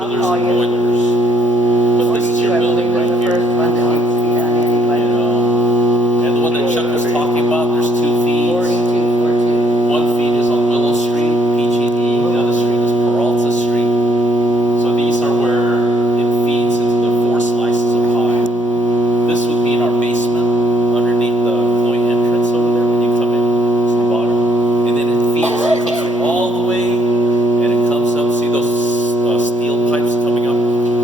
So there's boilers. But this is your building right here. First one that needs to be done anyway. And the one that Chuck was talking about, there's 2 feeds. 42. One feed is on Willow Street, PG&E. The other street is Peralta Street. So these are where it feeds into the 4 slices of pie. This would be in our basement, underneath the employee entrance over there when you come in to the bottom. And then it feeds, it comes all the way, and it comes up. See those steel pipes coming up?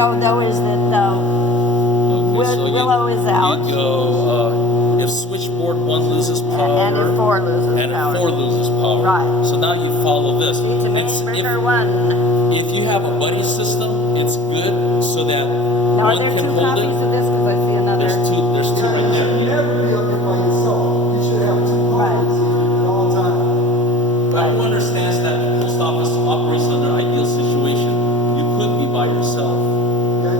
don't know is that Okay, so Willow is out. You go, if switchboard 1 loses power. And if 4 loses and power. if 4 loses power. Right. So now you follow this. It's a main breaker 1. If you have a buddy system, it's good so that Now, are one there can 2 hold copies it. of this? Because I see another. There's two right You there. should never be up there by yourself. You should have 2 copies at all times. But who understands that the post office operates under an ideal situation? You could be by yourself.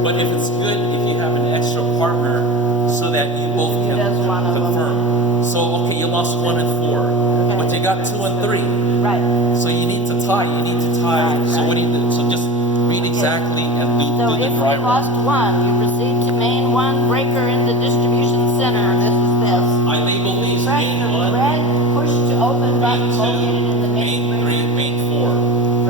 But if it's good, if you have an extra partner so that you both He can does one of them. confirm. So, okay, you lost 1 and 4, but you got 2 and 3. Right. So you need to tie. So what do you do? So just read exactly and do So the if dry we run. lost 1, you proceed to main 1 breaker in the distribution center. This is this. I label these Press main the 1, red push to open main button 2, located in the main main 3, main 4.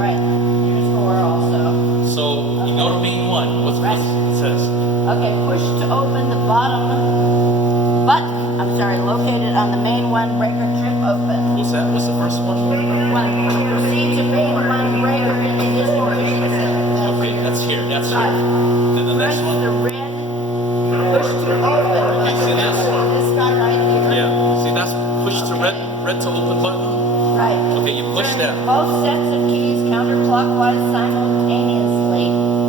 Right. Here's 4 also. So you go to main 1. What's Right. it says? Okay, push to open the bottom button. I'm sorry, located on the main 1 breaker trip open. What's that? What's the first one? 1. Proceed to main 1 breaker in the distribution center. Okay, that's here. That's here. Right. Then the Press next one. the red push to open. Okay, see this? This guy right here. Yeah. See, that's push to red to open button. Right. Okay, you push Turn that. both sets of keys counterclockwise simultaneously,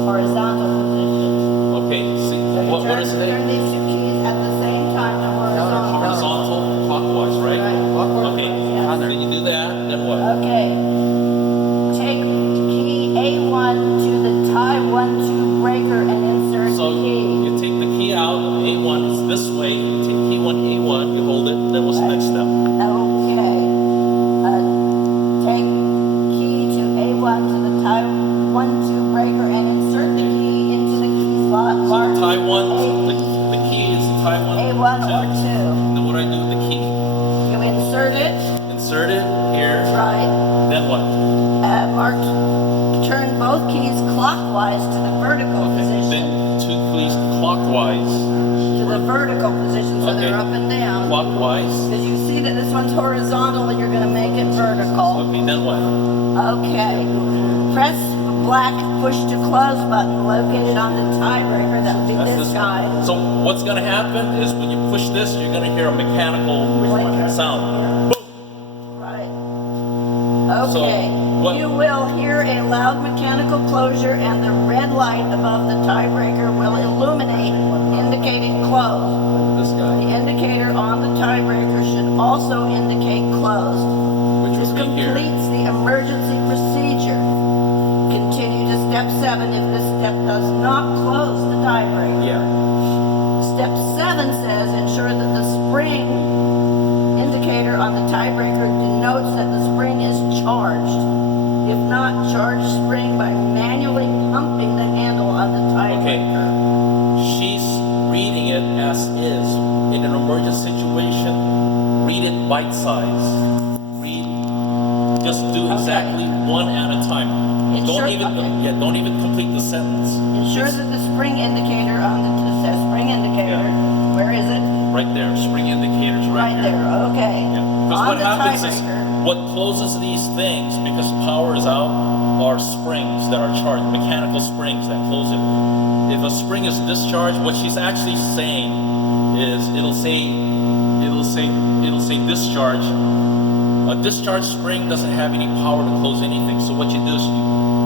horizontal position. Okay, see, So you what is it? turn these 2 keys at the same time to horizontal. Horizontal, clockwise, right? Right. Okay. Yes. Then you do that. Then what? Okay. Take key A1 to the tie 1-2 breaker and insert So the key. you take the key out. A1 is this way. You take key 1, A1. You hold it. Then what's the next step? Okay. Take key to A1 to the tie 1-2 breaker and insert the key into the key slot marked Tie 1. The key is tie 1. A1 or 2. Then what do I do with the key? You insert it, Insert it here. right, Then what? marked, turn both keys clockwise to the vertical Okay. position. Then 2 keys clockwise. To the vertical position, so they're Okay. up and down. Clockwise. Because you see that this one's horizontal and you're going to make it vertical. Okay. Then what? Okay. Press the black push to close button located on the tiebreaker. That would be That's this this guy. one. So what's going to happen is when you push this, you're going to hear a mechanical sound. Boom. Right. Okay. what- You will hear a loud mechanical closure and the red light above the tiebreaker will illuminate, indicating close. This The guy, indicator on the tiebreaker should also indicate closed. which This would be here. completes the emergency procedure. Continue to step 7 if this step does not close the tiebreaker. Yeah. Step 7 says ensure that the spring indicator on the tiebreaker denotes that the spring is charged. If not, charge spring by manually pumping the handle on the tiebreaker. She's reading it as is. In an emergency situation, read it bite size. Read, just do exactly 1 at a time. Ensure- okay. Don't even complete the sentence. Ensure It's that the spring indicator on the it says spring indicator. Yeah. Where is it? right there. Spring indicators right, Right there. Okay. Yeah. Because On what the happens is, tiebreaker. what closes these things, because power is out, are springs that are charged, mechanical springs that close it. If a spring is discharged, what she's actually saying is it'll say discharge. A discharge spring doesn't have any power to close anything. So what you do is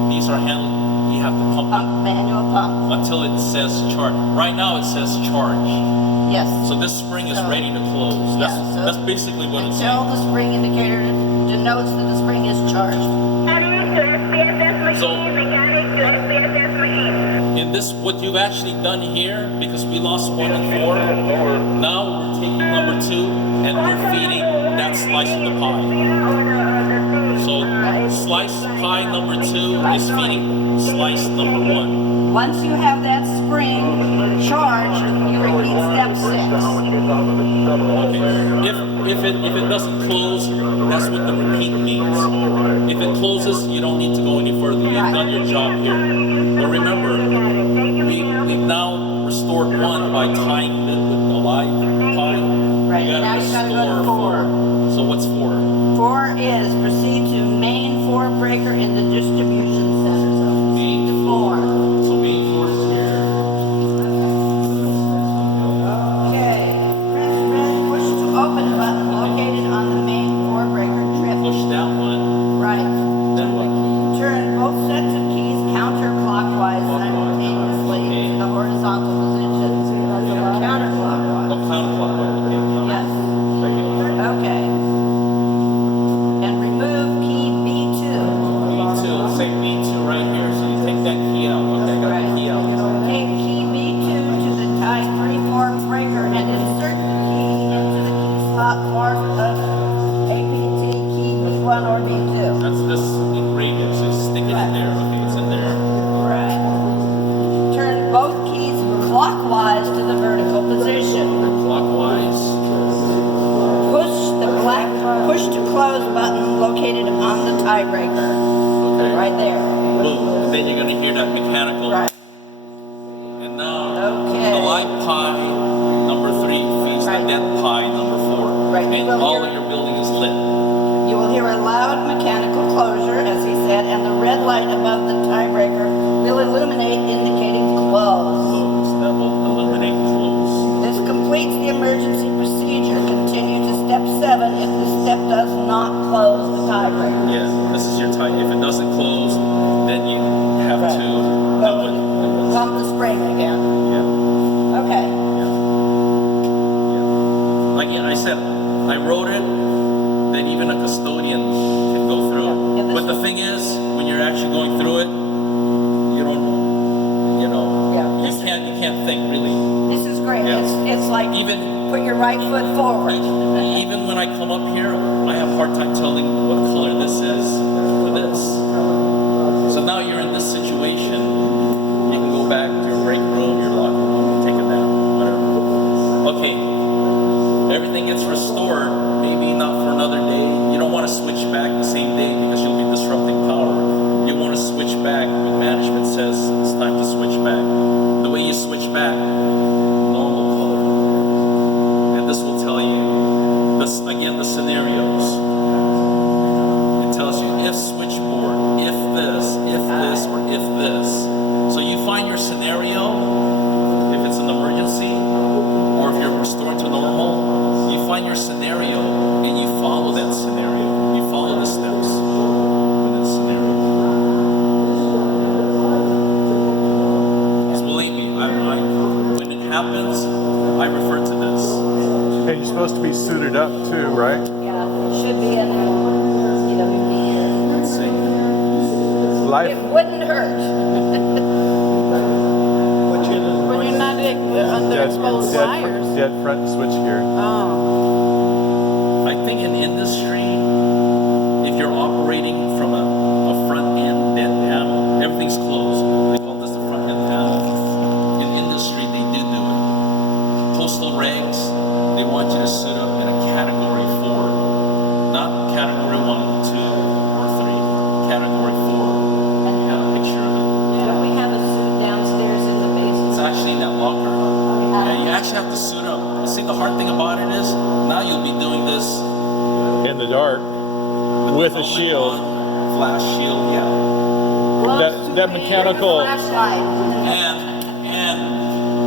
these are handled. You have to pump Pump, manual pump. it until it says charge. Right now it says charge. Yes. So this spring is So- ready to close. Yeah, so That's basically what it's Until saying. the spring indicator denotes that the spring is charged. So in this, what you've actually done here, because we lost 1 and 4, now we're taking number 2 and we're feeding that slice of the pie. So slice pie number 2 is feeding slice number 1. Once you have that spring charged, you repeat step 6. Okay. If it doesn't close, that's what the repeat means. If it closes, you don't need to go any further. You've done your job here. But remember, we've now restored 1 by tying it with the live pie. Right, You gotta now you gotta go to restore 4. 4. So what's 4? 4 is proceed to main 4 breaker in the distribution center. So proceed to 4. So main 4 is here. like, Even put your right foot forward. even when I come up here, I have a hard time telling what color this is to this. So now you're in this situation. You can go back to your break room, your locker room, take a nap, whatever. Okay, everything gets restored. Maybe not for another day. You don't want to switch back the same day because you'll be disrupting power. You want to switch back when management says it's time to switch back. The way you switch back, normal color. And this will tell you, this again, the scenarios. It tells you if switchboard, if this, or if this. So you find your scenario, if it's an emergency, or if you're restoring to normal, you find your scenario and you follow that scenario. You follow the steps within the scenario. Just believe me, when it happens, I refer to this. Hey, you're supposed to be suited up too, right? Yeah, should be in EWP here. Let's see. Life. It wouldn't hurt. But you know, But you're not under exposed wires. dead front switchgear. Oh. I think in industry, if you're operating from a front end dead panel, everything's closed. They call this the front end panel. In industry, they do it. Postal regs, they want you to sit up in a category 4, not category 1, 2, or 3, category 4. You have a picture of it. Don't we have a suit downstairs in the basement? It's actually in that locker. Yeah, you actually have to suit up. You see, the hard thing about it is now you'll be doing this In the dark. With a helmet shield. on, flash shield, yeah. That mechanical. Flashlight. And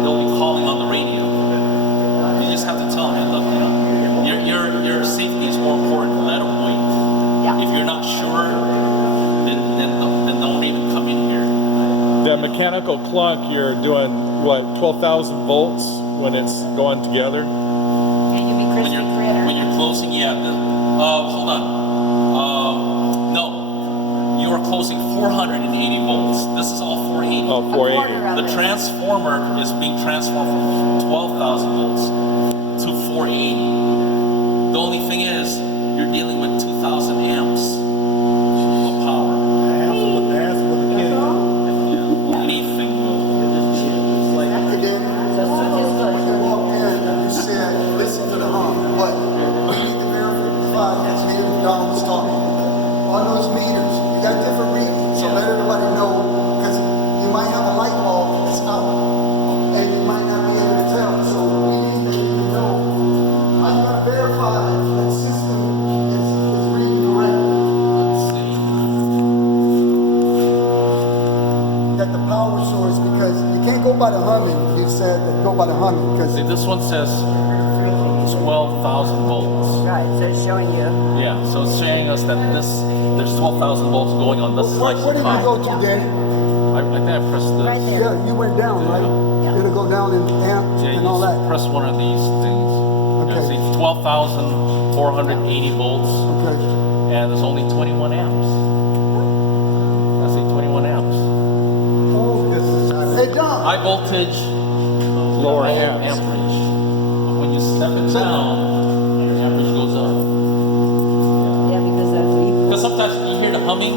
they'll be calling on the radio. You just have to tell them, hey, look, your safety is more important. Let them wait. Yeah. If you're not sure, then don't even come in here. The mechanical clunk, you're doing what, 12,000 volts when it's going together? Can you be When crispy you're critter? closing, yeah. Hold on. No, you are closing 480 volts. This is all 480. Oh, A quarter 480. of The it. transformer is being transformed from 12,000 volts to 480. The only thing is, you're dealing with 2,000 amps of power. ask for the kid. Anything will. Hey, Danny, So suit is good. you walked in and you said, listen to the hum. What? We need to verify that's me and Don was talking. On those meters, you got different readings, so let everybody know, because you might have a light bulb that's out, and you might not be able to tell. So we need to know. How you gonna verify that system is reading correctly? That the power source, because you can't go by the humming. You said that go by the humming because See, this one says 12,000 volts. Right, so it's showing you. Yeah, so it's showing us that there's 12,000 volts going on this where slice did of you go time. to, Danny? I think I pressed this. Right there. Yeah, you went down, right? Yeah. It'll go down in amps Yeah, and you all just that. press one of these things. Okay. See, 12,480 volts, Okay. and there's only 21 amps. That's the 21 amps. Hey, John. High voltage, Lower low amps. amperage. But when you step it down, your amperage goes up. Yeah, because that's Because sometimes you hear the humming,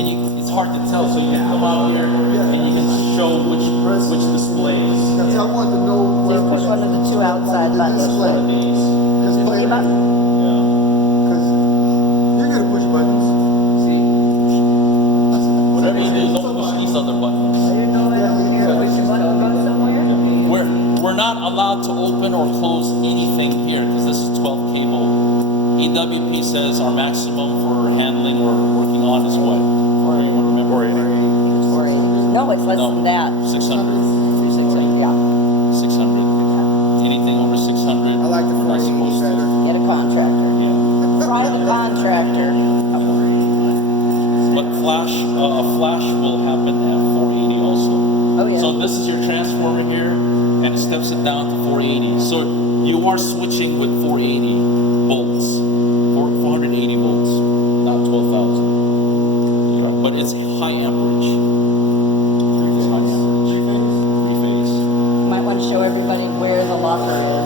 and it's hard to tell. So you can come out here and you can show which displays. Because I wanted to know where Just push one of the two outside the buttons. One of display. these. Display. See button? Yeah. Because you're gonna push buttons. See, whatever you do, don't push these other buttons. You know I don't care which button goes somewhere. We're not allowed to open or close anything here because this is 12 cable. EWP says our maximum for handling or working on is what? 480. 480. No, it's less than that. 600. 600, yeah. 600. Anything over 600. I like the we're not 480 supposed to. better. Get a contractor. Yeah. Try the contractor. But a flash will happen at 480 also. Oh, yeah. So this is your transformer here, and it steps it down to 480. So you are switching with 480 volts, 480 volts, not 12,000. But it's high amperage. It's high amperage. Three phase. Might want to show everybody where the locker is.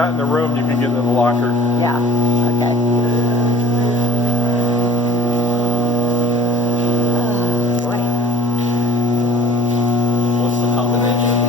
got in the room, you can get into the locker. Yeah, okay.